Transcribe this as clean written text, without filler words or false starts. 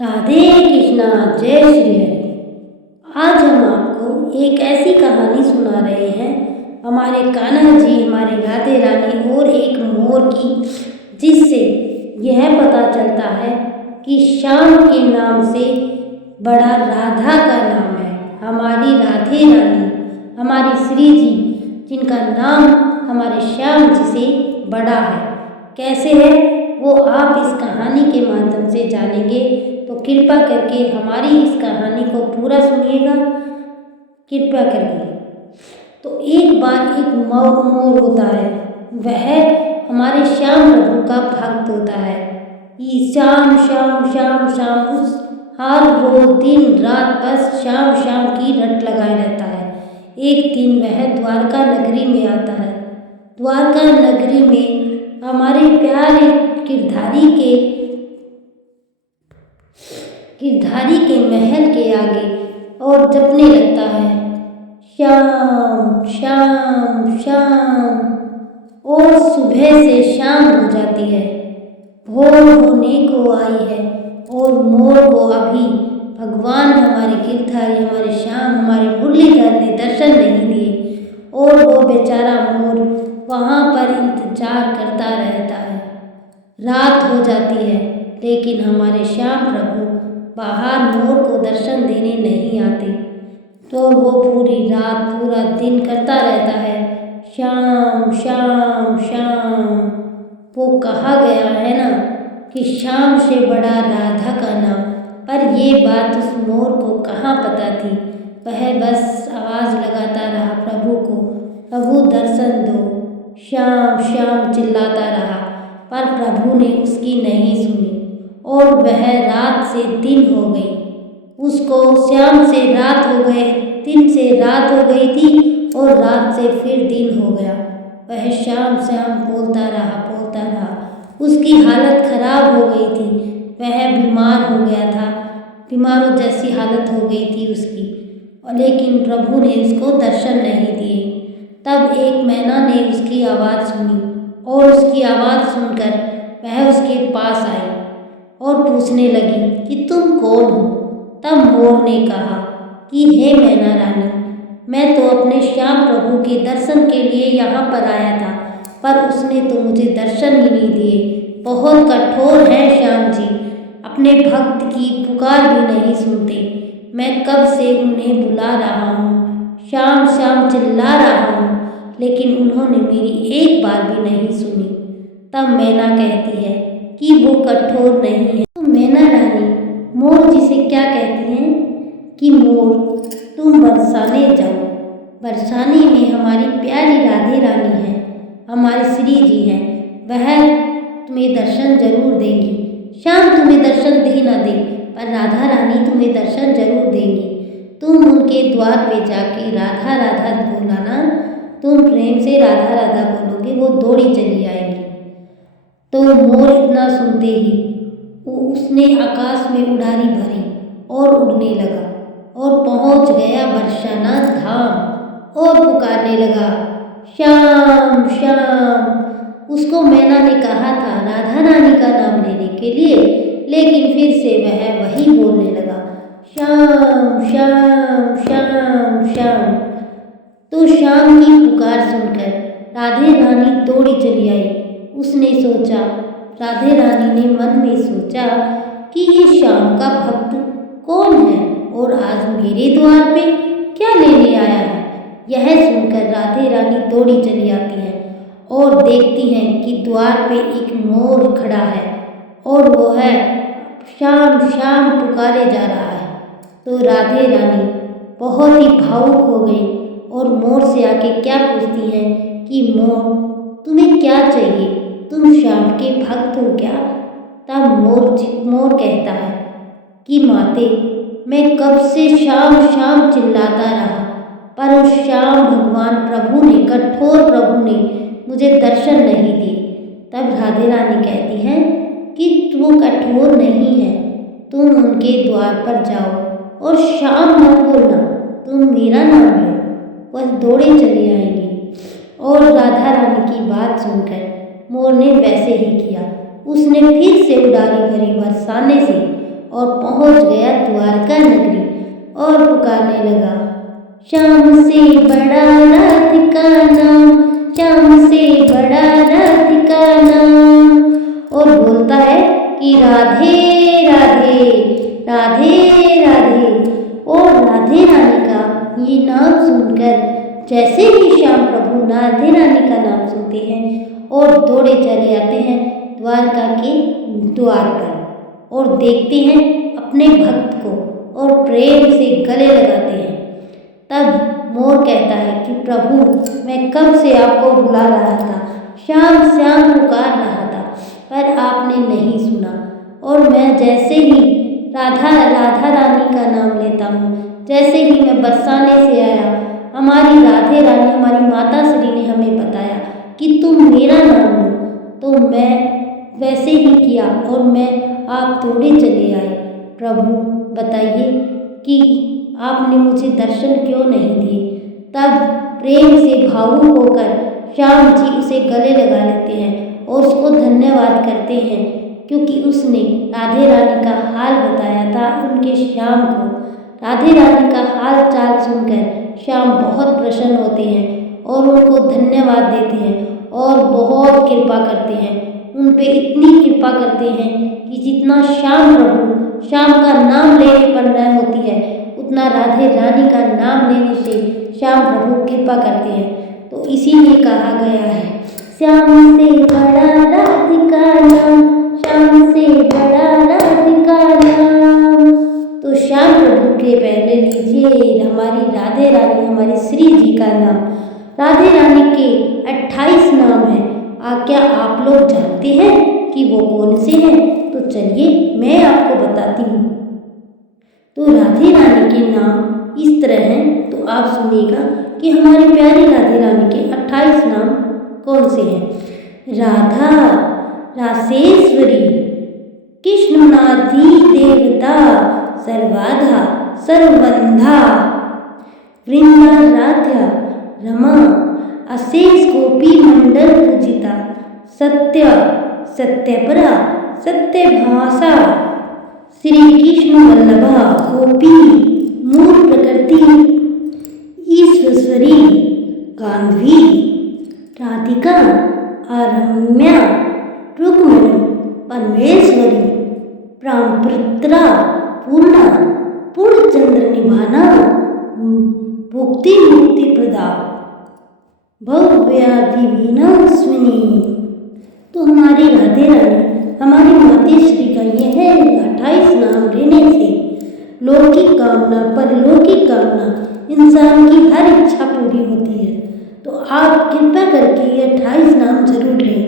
राधे कृष्णा जय श्री हरि। आज हम आपको एक ऐसी कहानी सुना रहे हैं हमारे कान्हा जी, हमारे राधे रानी और एक मोर की, जिससे यह पता चलता है कि श्याम के नाम से बड़ा राधा का नाम है। हमारी राधे रानी, हमारी श्री जी, जिनका नाम हमारे श्याम जी से बड़ा है। कैसे है वो आप इस कहानी के माध्यम से जानेंगे, तो कृपया करके हमारी इस कहानी को पूरा सुनिएगा, कृपया करके। तो एक बार एक मोर होता है, वह हमारे श्याम प्रभु का भक्त होता है। ये श्याम श्याम श्याम श्याम उस हर रोज दिन रात बस श्याम श्याम की रट लगाए रहता है। एक दिन वह द्वारका नगरी में आता है। द्वारका नगरी में हमारे प्यारे गिरधारी के महल के आगे और जपने लगता है, श्याम श्याम श्याम। और सुबह से शाम हो जाती है, भोर होने को आई है और मोर को अभी भगवान हमारे गिरधारी, हमारे श्याम, हमारे मुरलीधर ने दर्शन नहीं दिए और वो बेचारा मोर वहाँ पर इंतजार करता रहता है। रात हो जाती है, लेकिन हमारे श्याम प्रभु बाहर मोर को दर्शन देने नहीं आते। तो वो पूरी रात पूरा दिन करता रहता है, श्याम श्याम श्याम। वो कहा गया है ना कि श्याम से बड़ा राधा का नाम, पर ये बात उस मोर को कहाँ पता थी। वह बस आवाज़ लगाता रहा प्रभु को, प्रभु दर्शन दो, श्याम श्याम चिल्लाता रहा, पर प्रभु ने उसकी नहीं सुनी और वह रात से दिन हो गई। उसको श्याम से रात हो गए, दिन से रात हो गई थी और रात से फिर दिन हो गया। वह श्याम श्याम बोलता रहा। उसकी हालत खराब हो गई थी, वह बीमार हो गया था, बीमारों जैसी हालत हो गई थी उसकी, और लेकिन प्रभु ने उसको दर्शन नहीं दिए। तब एक मैना ने उसकी आवाज़ सुनी और उसकी आवाज़ सुनकर वह उसके पास आई और पूछने लगी कि तुम कौन हो। तब मोर ने कहा कि हे मैना रानी, मैं तो अपने श्याम प्रभु के दर्शन के लिए यहाँ पर आया था, पर उसने तो मुझे दर्शन ही नहीं दिए। बहुत कठोर है श्याम जी, अपने भक्त की पुकार भी नहीं सुनते। मैं कब से उन्हें बुला रहा हूँ, श्याम श्याम चिल्ला रहा हूँ, लेकिन उन्होंने मेरी एक बार भी नहीं सुनी। तब मैना कहती है कि वो कठोर नहीं है। तो मैना रानी मोर जी से क्या कहती हैं कि मोर, तुम बरसाने जाओ। बरसाने में हमारी प्यारी राधे रानी है, हमारी श्री जी हैं, वह तुम्हें दर्शन जरूर देंगी। श्याम तुम्हें दर्शन दे ना दे, पर राधा रानी तुम्हें दर्शन जरूर देंगी। तुम उनके द्वार पे जाके राधा राधा बोलाना, तुम प्रेम से राधा राधा बोलोगे, वो दौड़ी चली आएगी। तो मोर इतना सुनते ही उसने आकाश में उड़ारी भरी और उड़ने लगा और पहुंच गया बरसाना धाम और पुकारने लगा, श्याम श्याम। उसको मैना ने कहा था राधा रानी का नाम लेने के लिए, लेकिन फिर से वह वही बोलने लगा, श्याम श्याम श्याम श्याम। तो श्याम की पुकार सुनकर राधे रानी दौड़ी चली आई। उसने सोचा, राधे रानी ने मन में सोचा कि ये श्याम का भक्त कौन है और आज मेरे द्वार पे क्या लेने आया है। यह सुनकर राधे रानी दौड़ी चली आती है और देखती हैं कि द्वार पे एक मोर खड़ा है और वो है श्याम श्याम पुकारे जा रहा है। तो राधे रानी बहुत ही भावुक हो गई और मोर से आके क्या पूछती हैं कि मोर, तुम्हें क्या चाहिए, तुम श्याम के भक्त हो क्या। तब मोर कहता है कि माते, मैं कब से श्याम श्याम चिल्लाता रहा, पर उस श्याम भगवान प्रभु ने, कठोर प्रभु ने मुझे दर्शन नहीं दिए। तब राधे रानी कहती हैं कि वो कठोर नहीं है, तुम उनके द्वार पर जाओ और श्याम मत बोलना, तुम मेरा नाम लो, बस दौड़े चली आएंगी। और राधा रानी की बात सुनकर मोर ने वैसे ही किया। उसने फिर से उड़ारी भरी बरसाने से और पहुँच गया द्वारका नगरी और पुकारने लगा, श्याम से बड़ा राधिका नाम, श्याम से बड़ा राधिका नाम। और बोलता है कि राधे राधे राधे राधे। और राधे रानी का ये नाम सुनकर जैसे ही श्याम प्रभु राधे रानी का नाम सुनते हैं और दौड़े चले आते हैं द्वारका के द्वार पर और देखते हैं अपने भक्त को और प्रेम से गले लगाते हैं। तब मोर कहता है कि प्रभु, मैं कब से आपको बुला रहा था, श्याम श्याम पुकार रहा था, पर आपने नहीं सुना। और मैं जैसे ही राधा रानी का नाम लेता हूँ, जैसे ही मैं बरसाने से आया, हमारी राधे रानी, हमारी माता श्री ने हमें बताया कि तुम मेरा नाम लो, तो मैं वैसे ही किया और आप दौड़े चले आए। प्रभु बताइए कि आपने मुझे दर्शन क्यों नहीं दिए। तब प्रेम से भावुक होकर श्याम जी उसे गले लगा लेते हैं और उसको धन्यवाद करते हैं, क्योंकि उसने राधे रानी का हाल बताया था उनके श्याम को। राधे रानी का हाल चाल सुनकर श्याम बहुत प्रसन्न होते हैं और उनको धन्यवाद देते हैं और बहुत कृपा करते हैं। उन पे इतनी कृपा करते हैं कि जितना श्याम प्रभु श्याम का नाम लेने पर न होती है, उतना राधे रानी का नाम लेने से श्याम प्रभु कृपा करते हैं। तो इसीलिए कहा गया है, श्याम से बड़ा राधिका नाम, श्याम से बड़ा राधिका नाम। तो श्याम प्रभु के पहले लीजिए हमारी राधे रानी, हमारी श्री जी का नाम। राधे रानी के 28 नाम हैं। क्या आप लोग जानते हैं कि वो कौन से हैं? तो चलिए मैं आपको बताती हूँ। तो राधे रानी के नाम इस तरह हैं, तो आप सुनिएगा कि हमारी प्यारी राधे रानी के 28 नाम कौन से हैं। राधा, रासेश्वरी, कृष्णनाथी देवता, सर्वाधा, सर्वबंधा, वृंदाराध्या, रमा, अशेष गोपी मंडल पूजिता, सत्य, सत्यपरा, सत्यभाषा, श्री कृष्ण वल्लभा, गोपी, मूल प्रकृति, ईश्वरी, गांधी, राधिका, आरम्या, रुक्मिणी, परमेश्वरी, प्राणपुत्रा, पूर्णा, पूर्णचंद्र निभाना, भुक्ति मुक्ति प्रदा, भव्यादिविनाशिनी। तो हमारी राधे रानी, हमारी माता श्री का यह 28 नाम लेने से लौकिक कामना, परलौकिक कामना, इंसान की हर इच्छा पूरी होती है। तो आप कृपा करके ये 28 नाम जरूर लें।